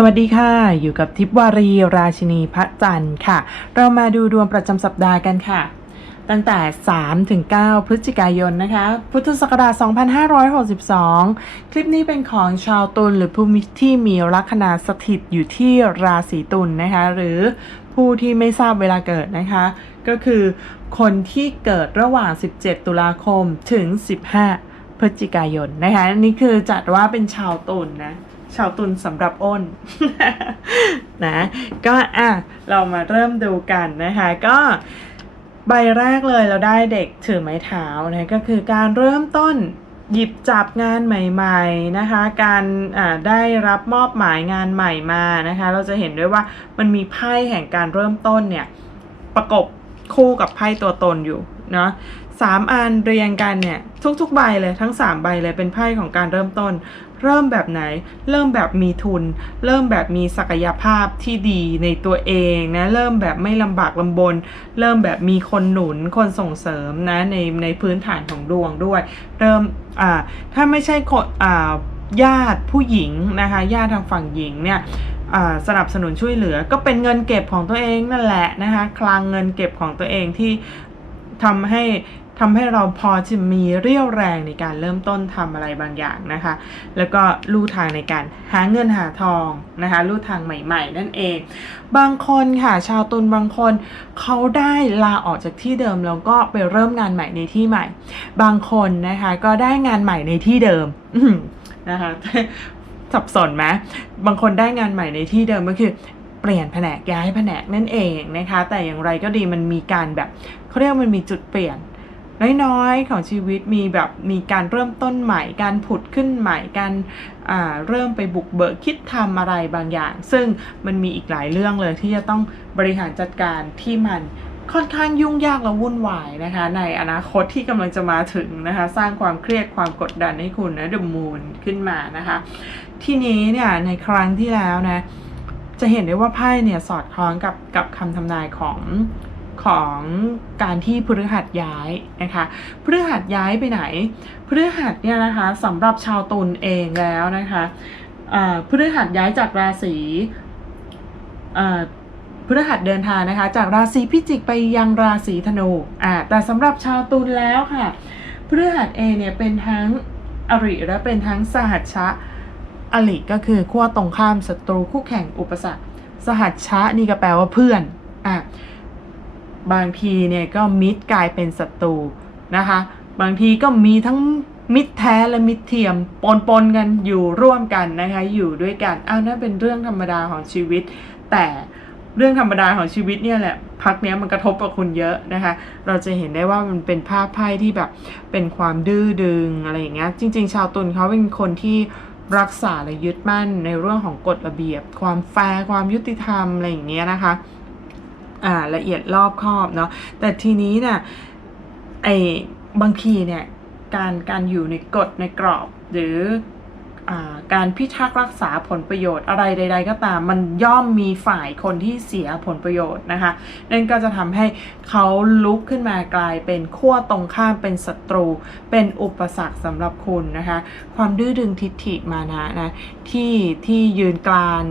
สวัสดีค่ะ อยู่กับทิพวารีราชินีพระจันทร์ค่ะ เรามาดูดวงประจำสัปดาห์กันค่ะ ตั้งแต่ 3 ถึง 9 พฤศจิกายนนะคะ พุทธศักราช 2562 คลิปนี้เป็นของชาวตุลหรือผู้ที่มีลัคนาสถิตอยู่ที่ราศีตุลนะคะ หรือผู้ที่ไม่ทราบเวลาเกิดนะคะ ก็คือคนที่เกิดระหว่าง 17 ตุลาคมถึง 15 พฤศจิกายนนะคะอันนี่คือจัดว่าเป็นชาวตุลนะชาวตุลสำหรับอ้นนะก็อะเรามาเริ่มดูกันนะคะก็ใบแรกเลยเราได้เด็กถือไม้เท้านะก็คือการเริ่มต้นหยิบจับงานใหม่ๆนะคะ การได้รับมอบหมายงานใหม่มานะคะ เราจะเห็นด้วยว่ามันมีไพ่แห่งการเริ่มต้นเนี่ยประกบคู่กับไพ่ตัวตนอยู่เนาะ สามอันเรียงกันเนี่ย ทุกๆใบเลยทั้งสามใบเลยเป็นไพ่ของการเริ่มต้น เริ่มแบบไหน เริ่มแบบมีทุน เริ่มแบบมีศักยภาพที่ดีในตัวเองนะเริ่มแบบไม่ลำบากลำบน เริ่มแบบมีคนหนุนคนส่งเสริมนะในในพื้นฐานของดวงด้วย เริ่มอ่าถ้าไม่ใช่คนอ่าญาติผู้หญิงนะคะญาติทางฝั่งหญิงเนี่ยอ่าสนับสนุนช่วยเหลือ ก็เป็นเงินเก็บของตัวเองนั่นแหละนะคะคลังเงินเก็บของตัวเองที่ทำให้ ทำให้เราพอจะมีเรี่ยวแรงในการเริ่มต้นทำอะไรบางอย่างนะคะ แล้วก็ลู่ทางในการหาเงินหาทองนะคะลู่ทางใหม่ ๆ นั่นเอง บางคนค่ะชาวตุลบางคนเขาได้ลาออกจากที่เดิมแล้วก็ไปเริ่มงานใหม่ในที่ใหม่ บางคนนะคะก็ได้งานใหม่ในที่เดิมนะคะสับสนไหมบางคนได้งานใหม่ในที่เดิมก็คือเปลี่ยนแผนกย้ายแผนกนั่นเองนะคะ แต่อย่างไรก็ดีมันมีการแบบเขาเรียกมันมีจุดเปลี่ยน น้อยๆ ของชีวิตมีแบบมีการเริ่มต้นใหม่ การผุดขึ้นใหม่ การเริ่มไปบุกเบิกคิดทำอะไรบางอย่าง ซึ่งมันมีอีกหลายเรื่องเลยที่จะต้องบริหารจัดการที่มันค่อนข้างยุ่งยากและวุ่นวายนะคะ ในอนาคตที่กำลังจะมาถึงนะคะ สร้างความเครียดความกดดันให้คุณนะเดมูนขึ้นมานะคะ ทีนี้เนี่ยในครั้งที่แล้วนะจะเห็นได้ว่าไพ่เนี่ยสอดคล้องกับกับคำทำนายของ ของการที่พฤหัสย้ายนะคะพฤหัสย้ายไปไหนพฤหัสเนี่ยนะคะสำหรับชาวตุลเองแล้วนะคะพฤหัสย้ายจากราศีพฤหัสเดินทางนะคะ จากราศีพิจิกไปยังราศีธนูอ่าแต่สำหรับชาวตุลแล้วค่ะพฤหัสเองเนี่ยเป็นทั้งอริและเป็นทั้งสหัชชะอลิก็คือขั้วตรงข้ามศัตรูคู่แข่งอุปสรรค สหัชชะนี่ก็แปลว่าเพื่อนอะ บางทีเนี่ยก็มิตรกลายเป็นศัตรูนะคะ บางทีก็มีทั้งมิตรแท้และมิตรเทียมปนปนๆกันอยู่ร่วมกันนะคะอยู่ด้วยกันอ้าวนั่นเป็นเรื่องธรรมดาของชีวิต แต่เรื่องธรรมดาของชีวิตเนี่ยแหละพักเนี้ยมันกระทบกับคุณเยอะนะคะ เราจะเห็นได้ว่ามันเป็นภาพไพ่ที่แบบเป็นความดื้อดึงอะไรอย่างเงี้ยจริง ๆ ชาวตุลเขาเป็นคนที่รักษาและยึดมั่นในเรื่องของกฎระเบียบ ความแฟร์ความยุติธรรมอะไรอย่างเงี้ยนะคะ อ่าละเอียดรอบคอบเนาะแต่ทีนี้เนี่ยไอ้บางทีเนี่ยการการอยู่ในกฎในกรอบหรือการพิทักษ์รักษาผลประโยชน์อะไรใด ๆ ก็ตาม มันย่อมมีฝ่ายคนที่เสียผลประโยชน์นะคะ นั่นก็จะทำให้เขาลุกขึ้นมากลายเป็นขั้วตรงข้ามเป็นศัตรู เป็นอุปสรรคสำหรับคุณนะคะ ความดื้อดึงทิฐิมานะนะที่ที่ยืนกลาน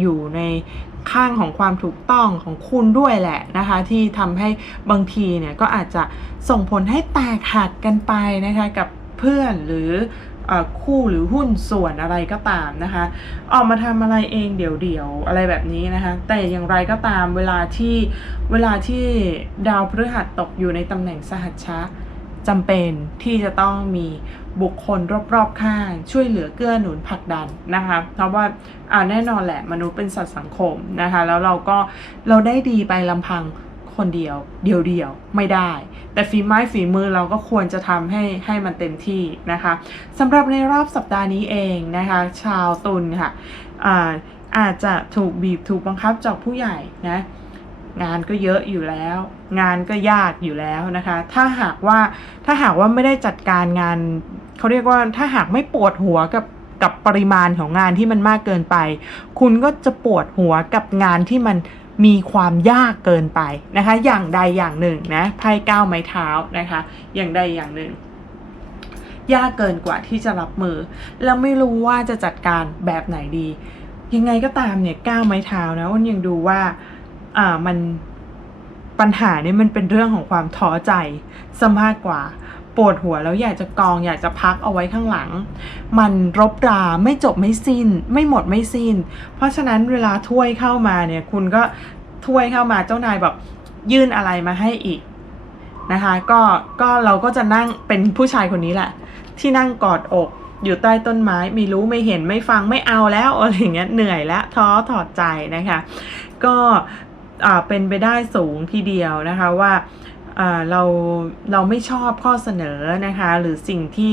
อยู่ใน ข้างของความถูกต้องของคุณด้วยแหละนะคะ ที่ทำให้บางทีเนี่ยก็อาจจะส่งผลให้แตกหักกันไปนะคะกับเพื่อนหรืออคู่หรือหุ้นส่วนอะไรก็ตามนะคะ ออกมาทำอะไรเองเดี่ยวๆอะไรแบบนี้นะคะ แต่อย่างไรก็ตามเวลาที่เวลาที่ดาวพฤหัสตกอยู่ในตำแหน่งสหัชชะจำเป็นที่จะต้องมี บุคคลรอบๆข้างช่วยเหลือเกื้อหนุนผลักดันนะคะเพราะว่าอ่าแน่นอนแหละมนุษย์เป็นสัตว์สังคมนะคะ แล้วเราก็เราได้ดีไปลำพังคนเดียวเดียวเดียวๆไม่ได้ แต่ฝีไม้ฝีมือเราก็ควรจะทำให้ให้มันเต็มที่นะคะสำหรับในรอบสัปดาห์นี้เองนะคะ ชาวตุลค่ะอ่าอาจจะถูกบีบถูกบังคับจากผู้ใหญ่นะงานก็เยอะอยู่แล้ว งานก็ยากอยู่แล้วนะคะ ถ้าหากว่าถ้าหากว่าไม่ได้จัดการงาน เขาเรียกว่าถ้าหากไม่ปวดหัวกับกับปริมาณของงานที่มันมากเกินไป คุณก็จะปวดหัวกับงานที่มันมีความยากเกินไปนะคะ อย่างใดอย่างหนึ่งนะไพ่เก้าไม้เท้านะคะ อย่างใดอย่างหนึ่ง ยากเกินกว่าที่จะรับมือ แล้วไม่รู้ว่าจะจัดการแบบไหนดี ยังไงก็ตามเนี่ยก้าวไม้เท้านะอ้นยังดูว่าอ่ามันปัญหาเนี่ยมันเป็นเรื่องของความท้อใจซะมากกว่า ปวดหัวแล้วอยากจะกองอยากจะพักเอาไว้ข้างหลัง มันรบราไม่จบไม่สิ้น ไม่หมดไม่สิ้น เพราะฉะนั้นเวลาถ้วยเข้ามาเนี่ย คุณก็ถ้วยเข้ามาเจ้านายแบบยื่นอะไรมาให้อีกนะคะ ก็ก็เราก็จะนั่งเป็นผู้ชายคนนี้แหละ ที่นั่งกอดอกอยู่ใต้ต้นไม้ไม่รู้ไม่เห็นไม่ฟังไม่เอาแล้วอะไรเงี้ยเหนื่อยแล้วท้อถอดใจนะคะ ก็อ่าเป็นไปได้สูงทีเดียวนะคะว่า เราเราไม่ชอบข้อเสนอนะคะ หรือสิ่งที่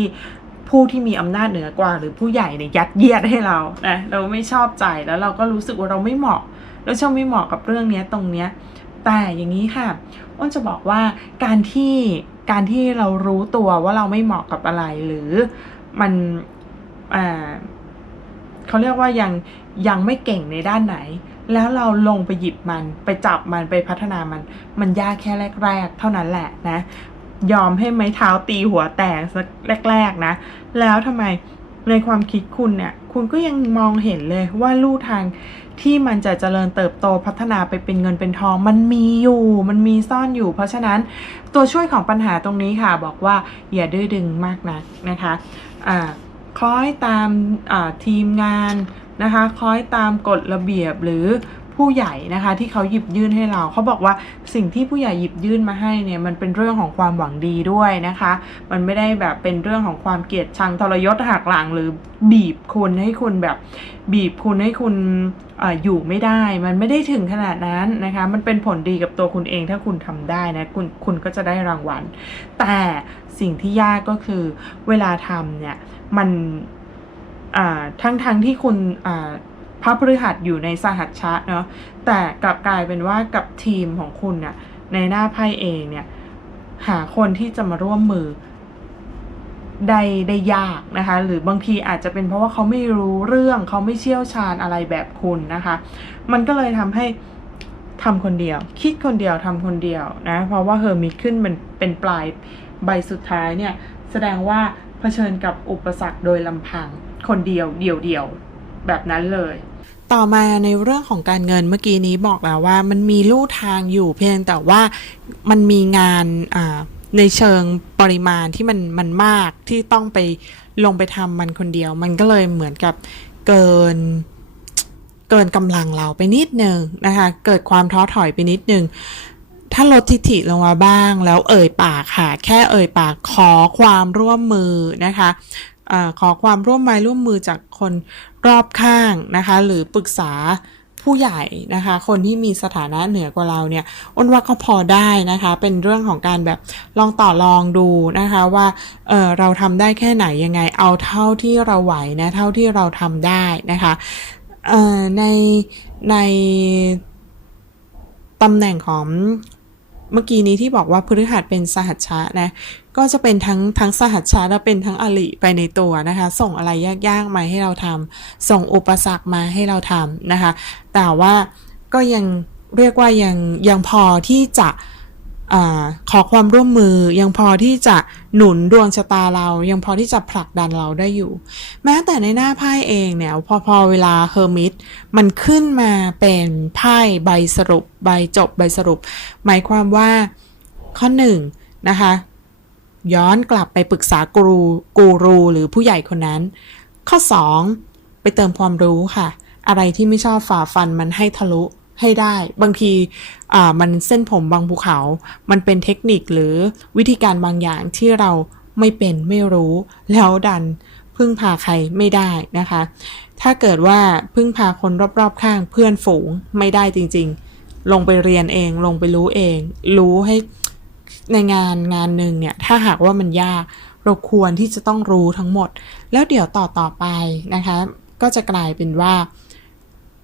ผู้ที่มีอำนาจเหนือกว่า หรือผู้ใหญ่เนี่ยยัดเยียดให้เรานะเราไม่ชอบใจแล้วเราก็รู้สึกว่าเราไม่เหมาะ แล้วชอบไม่เหมาะกับเรื่องนี้ตรงเนี้ยแต่อย่างนี้ค่ะอ้นจะบอกว่าการที่การที่เรารู้ตัวว่าเราไม่เหมาะกับอะไรหรือมันเขาเรียกว่ายังยังไม่เก่งในด้านไหน แล้วเราลงไปหยิบมันไปจับมันไปพัฒนามัน มันยากแค่แรก ๆ เท่านั้นแหละนะ ยอมให้ไม้เท้าตีหัวแตกสักแรก ๆ นะ แล้วทำไมในความคิดคุณเนี่ย คุณก็ยังมองเห็นเลยว่าลู่ทางที่มันจะเจริญเติบโตพัฒนาไปเป็นเงินเป็นทอง มันมีอยู่ มันมีซ่อนอยู่ เพราะฉะนั้นตัวช่วยของปัญหาตรงนี้ค่ะบอกว่าอย่าดื้อดึงมากนักนะคะอ่าคล้อยตามทีมงาน นะคะคล้อยตามกฎระเบียบหรือผู้ใหญ่นะคะที่เขาหยิบยื่นให้เราเขาบอกว่าสิ่งที่ผู้ใหญ่หยิบยื่นมาให้เนี่ยมันเป็นเรื่องของความหวังดีด้วยนะคะ มันไม่ได้แบบเป็นเรื่องของความเกลียดชังทรยศหักหลังหรือบีบคุณให้คุณแบบบีบคุณให้คุณออยู่ไม่ได้ มันไม่ได้ถึงขนาดนั้นนะคะ มันเป็นผลดีกับตัวคุณเองถ้าคุณทำได้นะคุณคุณก็จะได้รางวัล แต่สิ่งที่ยากก็คือเวลาทำเนี่ยมัน ทั้งทั้งที่คุณพระพฤหัสอยู่ในสหัชชะเนาะแต่กลับกลายเป็นว่ากับทีมของคุณเนี่ยในหน้าไพ่เองเนี่ยหาคนที่จะมาร่วมมือได้ได้ยากนะคะ หรือบางทีอาจจะเป็นเพราะว่าเขาไม่รู้เรื่องเขาไม่เชี่ยวชาญอะไรแบบคุณนะคะ มันก็เลยทำให้ทำคนเดียว คิดคนเดียวทำคนเดียวนะ เพราะว่าเฮอร์มิตขึ้นเป็นเป็นปลายใบสุดท้ายเนี่ย แสดงว่าเผชิญกับอุปสรรคโดยลำพัง คนเดียวเดี่ยวเดียวๆแบบนั้นเลยต่อมาในเรื่องของการเงินเมื่อกี้นี้บอกแล้วว่า มันมีลู่ทางอยู่เพียงแต่ว่ามันมีงานในเชิงปริมาณที่มันมันมากที่ต้องไปลงไปทำมันคนเดียว มันก็เลยเหมือนกับเกินเกินกำลังเราไปนิดนึงนะคะเกิดความท้อถอยไปนิดนึงถ้าลดทิฐิลงมาบ้างแล้วเอ่ยปากค่ะ แค่เอ่ยปากขอความร่วมมือนะคะ อขอความร่วมไม้ร่วมมือจากคนรอบข้างนะคะ หรือปรึกษาผู้ใหญ่นะคะ คนที่มีสถานะเหนือกว่าเราเนี่ยอ้นว่าก็พอได้นะคะ เป็นเรื่องของการแบบลองต่อลองดูนะคะว่าเออเราทำได้แค่ไหนยังไง เอาเท่าที่เราไหวนะ เท่าที่เราทำได้นะคะในในตำแหน่งของ เมื่อกี้นี้ที่บอกว่าพฤหัสเป็นสหัชชะนะ ก็จะเป็นทั้งทั้งสหัชชะและเป็นทั้งอริไปในตัวนะคะ ส่งอะไรยากๆมาให้เราทำส่งอุปสรรคมาให้เราทำนะคะ แต่ว่าก็ยังเรียกว่ายังยังพอที่จะ อขอความร่วมมือยังพอที่จะหนุนดวงชะตาเรา ยังพอที่จะผลักดันเราได้อยู่ แม้แต่ในหน้าไพ่เองเนี่ยพอพอเวลาเฮอร์มิตมันขึ้นมาเป็นไพ่ใบสรุป ใบจบใบสรุป หมายความว่าข้อหนึ่งนะคะ ย้อนกลับไปปรึกษากูรูกูรูหรือผู้ใหญ่คนนั้น ข้อ 2 ไปเติมความรู้ค่ะ อะไรที่ไม่ชอบฝ่าฟันมันให้ทะลุ ให้ได้ บางทีอ่ามันเส้นผมบางภูเขา มันเป็นเทคนิคหรือวิธีการบางอย่างที่เราไม่เป็นไม่รู้แล้วดันพึ่งพาใครไม่ได้นะคะ ถ้าเกิดว่าพึ่งพาคนรอบๆข้างเพื่อนฝูงไม่ได้จริง ๆ ลงไปเรียนเองลงไปรู้เอง รู้ให้ในงานงานหนึ่งเนี่ยถ้าหากว่ามันยากเราควรที่จะต้องรู้ทั้งหมด แล้วเดี๋ยวต่อต่อไปนะคะ ก็จะกลายเป็นว่า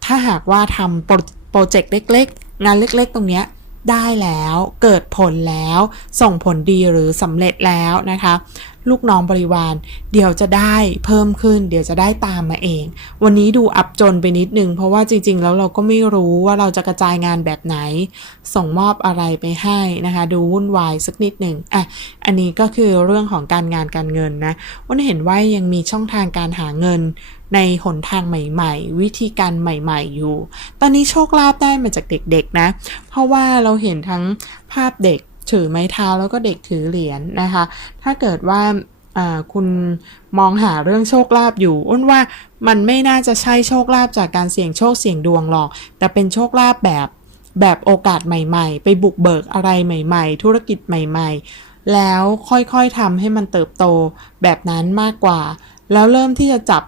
ถ้าหากว่าทำ โปรเจกต์เล็กๆ งานเล็กๆ ตรงเนี้ยได้แล้วเกิดผลแล้ว ส่งผลดีหรือสำเร็จแล้วนะคะ ลูกน้องบริวาร เดี๋ยวจะได้เพิ่มขึ้น เดี๋ยวจะได้ตามมาเอง วันนี้ดูอับจนไปนิดนึง เพราะว่าจริง ๆ แล้วเราก็ไม่รู้ว่าเราจะกระจายงานแบบไหน ส่งมอบอะไรไปให้นะคะ ดูวุ่นวายสักนิดหนึ่งอะอันนี้ก็คือเรื่องของการงานการเงินนะวันเห็นว่ายังมีช่องทางการหาเงินในหนทางใหม่ๆ วิธีการใหม่ๆอยู่ ตอนนี้โชคลาภได้มาจากเด็กๆนะ เพราะว่าเราเห็นทั้งภาพเด็ก ถือไม้เท้าแล้วก็เด็กถือเหรียญนะคะ ถ้าเกิดว่าอ่าคุณมองหาเรื่องโชคลาภอยู่อ้นว่ามันไม่น่าจะใช่โชคลาภจากการเสี่ยงโชคเสี่ยงดวงหรอก แต่เป็นโชคลาภแบบแบบโอกาสใหม่ๆ ไปบุกเบิกอะไรใหม่ ๆ ธุรกิจใหม่ ๆ แล้วค่อยๆทำให้มันเติบโตแบบนั้นมากกว่า แล้วเริ่มที่จะจับ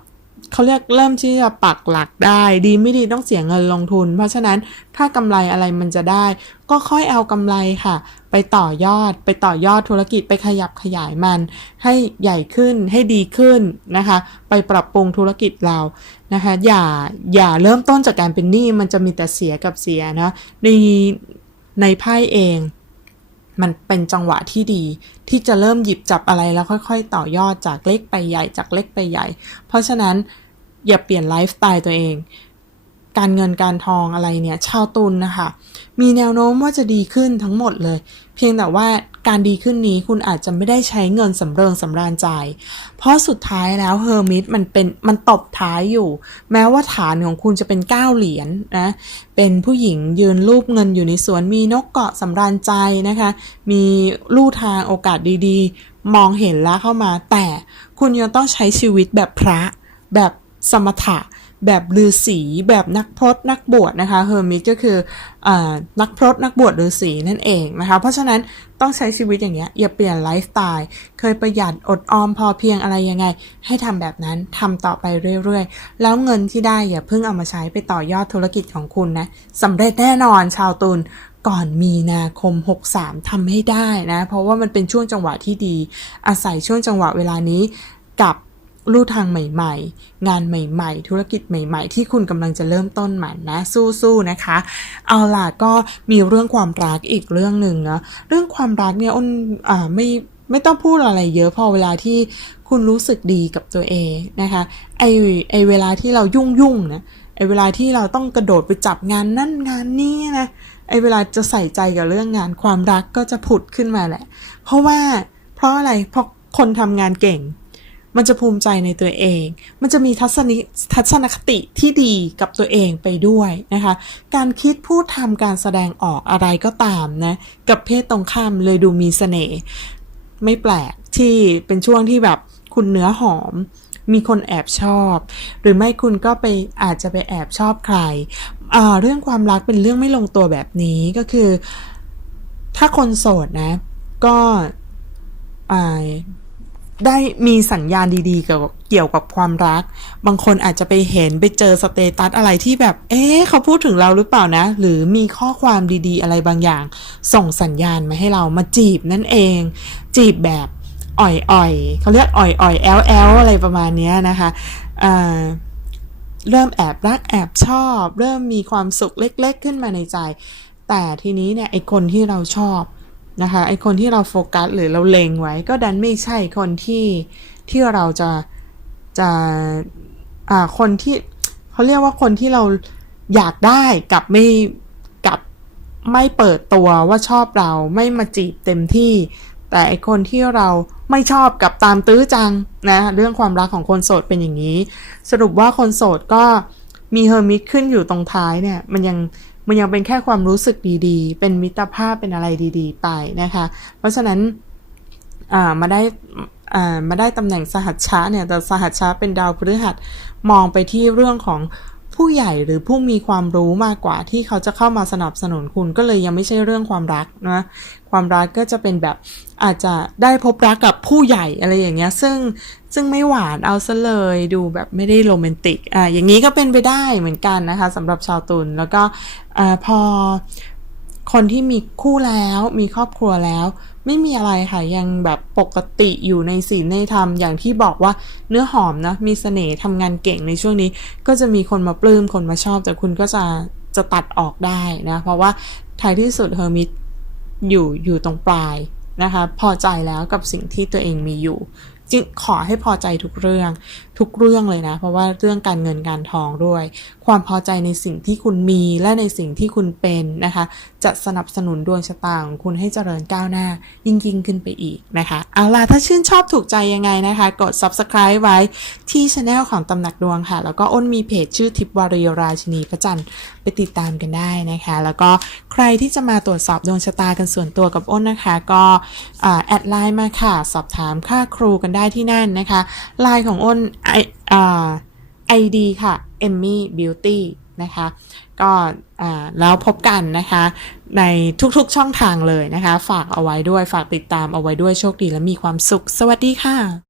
เขาเรียกเริ่มที่จะปักหลักได้ ดีไม่ดีต้องเสียเงินลงทุน เพราะฉะนั้นถ้ากำไรอะไรมันจะได้ ก็ค่อยเอากำไรค่ะ ไปต่อยอด ไปต่อยอดธุรกิจไปขยับขยายมัน ให้ใหญ่ขึ้นให้ดีขึ้นนะคะ ไปปรับปรุงธุรกิจเรานะคะ อย่าอย่าเริ่มต้นจากการเป็นหนี้มันจะมีแต่เสียกับเสียนะในในไพ่เองมันเป็นจังหวะที่ดีที่จะเริ่มหยิบจับอะไรแล้วค่อยๆ ต่อยอดจากเล็กไปใหญ่จากเล็กไปใหญ่ เพราะฉะนั้นอย่าเปลี่ยนไลฟ์สไตล์ตัวเอง การเงินการทองอะไรเนี่ยชาวตุลนนะคะ มีแนวโน้มว่าจะดีขึ้นทั้งหมดเลย เพียงแต่ว่าการดีขึ้นนี้คุณอาจจะไม่ได้ใช้เงินสำเริงสำราญใจ เพราะสุดท้ายแล้วเฮอร์มิตมันเป็นมันตบท้ายอยู่ แม้ว่าฐานของคุณจะเป็น9เหรียญนนะ เป็นผู้หญิงยืนรูปเงินอยู่ในสวนมีนกเกาะสำราญใจนะคะ มีลู่ทางโอกาสดีๆ มองเห็นแล้วเข้ามา แต่คุณยังต้องใช้ชีวิตแบบพระแบบสมถะ แบบฤาษีแบบนักพรตนักบวชนะคะเฮอร์มิตก็คืออนักพรตนักบวชฤาษีนั่นเองนะคะ เพราะฉะนั้นต้องใช้ชีวิตอย่างเงี้ยอย่าเปลี่ยนไลฟ์สไตล์เคยประหยัดอดออมพอเพียงอะไรยังไง ให้ทำแบบนั้นทำต่อไปเรื่อยๆ แล้วเงินที่ได้อย่าเพิ่งเอามาใช้ไปต่อยอดธุรกิจของคุณนะสำเร็จแน่นอนชาวตุลก่อนมีนาคม 63ทำให้ได้นะ เพราะว่ามันเป็นช่วงจังหวะที่ดี อาศัยช่วงจังหวะเวลานี้กับ ลู่ทางใหม่ๆ งานใหม่ๆ ธุรกิจใหม่ ๆ ที่คุณกำลังจะเริ่มต้นใหม่นะ สู้ๆนะคะ เอาล่ะก็มีเรื่องความรักอีกเรื่องหนึ่งเนาะเรื่องความรักเนี่ยอ้นอ่าไม่ไม่ต้องพูดอะไรเยอะพอเวลาที่คุณรู้สึกดีกับตัวเองนะคะไอไอเวลาที่เรายุ่งยุ่งๆนะไอเวลาที่เราต้องกระโดดไปจับงานนั่นงานนี้นะไอเวลาจะใส่ใจกับเรื่องงานความรักก็จะผุดขึ้นมาแหละ เพราะว่าเพราะอะไรเพราะคนทำงานเก่ง มันจะภูมิใจในตัวเอง มันจะมีทัศนิทัศนคติที่ดีกับตัวเองไปด้วยนะคะ การคิดพูดทำการแสดงออกอะไรก็ตามนะ กับเพศตรงข้ามเลยดูมีเสน่ห์ไม่แปลกที่เป็นช่วงที่แบบคุณเนื้อหอม มีคนแอบชอบ หรือไม่คุณก็ไปอาจจะไปแอบชอบใคร เรื่องความรักเป็นเรื่องไม่ลงตัวแบบนี้ก็คือ ถ้าคนโสดนะ ก็อ่า ได้มีสัญญาณดีๆ เกี่ยวกับเกี่ยวกับความรัก บางคนอาจจะไปเห็นไปเจอสเตตัสอะไรที่แบบ เอ๊ะเขาพูดถึงเราหรือเปล่านะ หรือมีข้อความดีๆ อะไรบางอย่าง ส่งสัญญาณมาให้เรามาจีบนั่นเอง จีบแบบอ่อยๆเขาเรียกอ่อยๆแอลแอลอะไรประมาณนี้นะคะอ่าเริ่มแอบรักแอบชอบ เริ่มมีความสุขเล็ก ๆ ขึ้นมาในใจ แต่ทีนี้เนี่ยไอคนที่เราชอบ นะคะไอคนที่เราโฟกัสหรือเราเล็งไว้ก็ดันไม่ใช่คนที่ที่เราจะจะอ่าคนที่เขาเรียกว่าคนที่เราอยากได้กับไม่กับไม่เปิดตัวว่าชอบเราไม่มาจีบเต็มที่ แต่ไอคนที่เราไม่ชอบกับตามตื้อจังนะเรื่องความรักของคนโสดเป็นอย่างนี้ สรุปว่าคนโสดก็มีเฮอร์มิตขึ้นอยู่ตรงท้ายเนี่ยมันยัง มันยังเป็นแค่ความรู้สึกดีๆ เป็นมิตรภาพเป็นอะไรดีๆ ไปนะคะ เพราะฉะนั้นมาได้มาได้ตำแหน่งสหัชชะเนี่ยแต่สหัชชะเป็นดาวพฤหัสมองไปที่เรื่องของ ผู้ใหญ่หรือผู้มีความรู้มากกว่าที่เขาจะเข้ามาสนับสนุนคุณก็เลยยังไม่ใช่เรื่องความรักนะความรักก็จะเป็นแบบอาจจะได้พบรักกับผู้ใหญ่อะไรอย่างเงี้ยซึ่งซึ่งไม่หวานเอาซะเลยดูแบบไม่ได้โรแมนติกอ่าอย่างนี้ก็เป็นไปได้เหมือนกันนะคะสำหรับชาวตุลแล้วก็อ่าพอคนที่มีคู่แล้วมีครอบครัวแล้ว ไม่มีอะไรค่ะ ยังแบบปกติอยู่ในศีลในธรรมอย่างที่บอกว่าเนื้อหอมนะมีเสน่ห์ทำงานเก่งในช่วงนี้ ก็จะมีคนมาปลื้มคนมาชอบ แต่คุณก็จะจะตัดออกได้นะ เพราะว่าท้ายที่สุดเฮอร์มิตอยู่อยู่ตรงปลายนะคะ พอใจแล้วกับสิ่งที่ตัวเองมีอยู่จริงขอให้พอใจทุกเรื่อง ทุกเรื่องเลยนะ เพราะว่าเรื่องการเงินการทองด้วย ความพอใจในสิ่งที่คุณมีและในสิ่งที่คุณเป็นนะคะ จะสนับสนุนดวงชะตาของคุณให้เจริญก้าวหน้า ยิ่งยิ่งขึ้นไปอีกนะคะ เอาล่ะ ถ้าชื่นชอบถูกใจยังไงนะคะ กด subscribe ไว้ที่ช anel ของตำหนักดวงค่ะ แล้วก็อ้นมีเพจชื่อทิพวารีราชินีพระจันทร์ไปติดตามกันได้นะคะ แล้วก็ใครที่จะมาตรวจสอบดวงชะตากันส่วนตัวกับอ้นนะคะ ก็อแอดไลน์มาค่ะ สอบถามค่าครูกันได้ที่นั่นนะคะไลน์ของอ้น ID ค่ะ Emmy Beauty นะคะก็แล้วพบกันนะคะ ในทุกๆช่องทางเลยนะคะ ฝากเอาไว้ด้วยฝากติดตามเอาไว้ด้วยโชคดีและมีความสุข สวัสดีค่ะ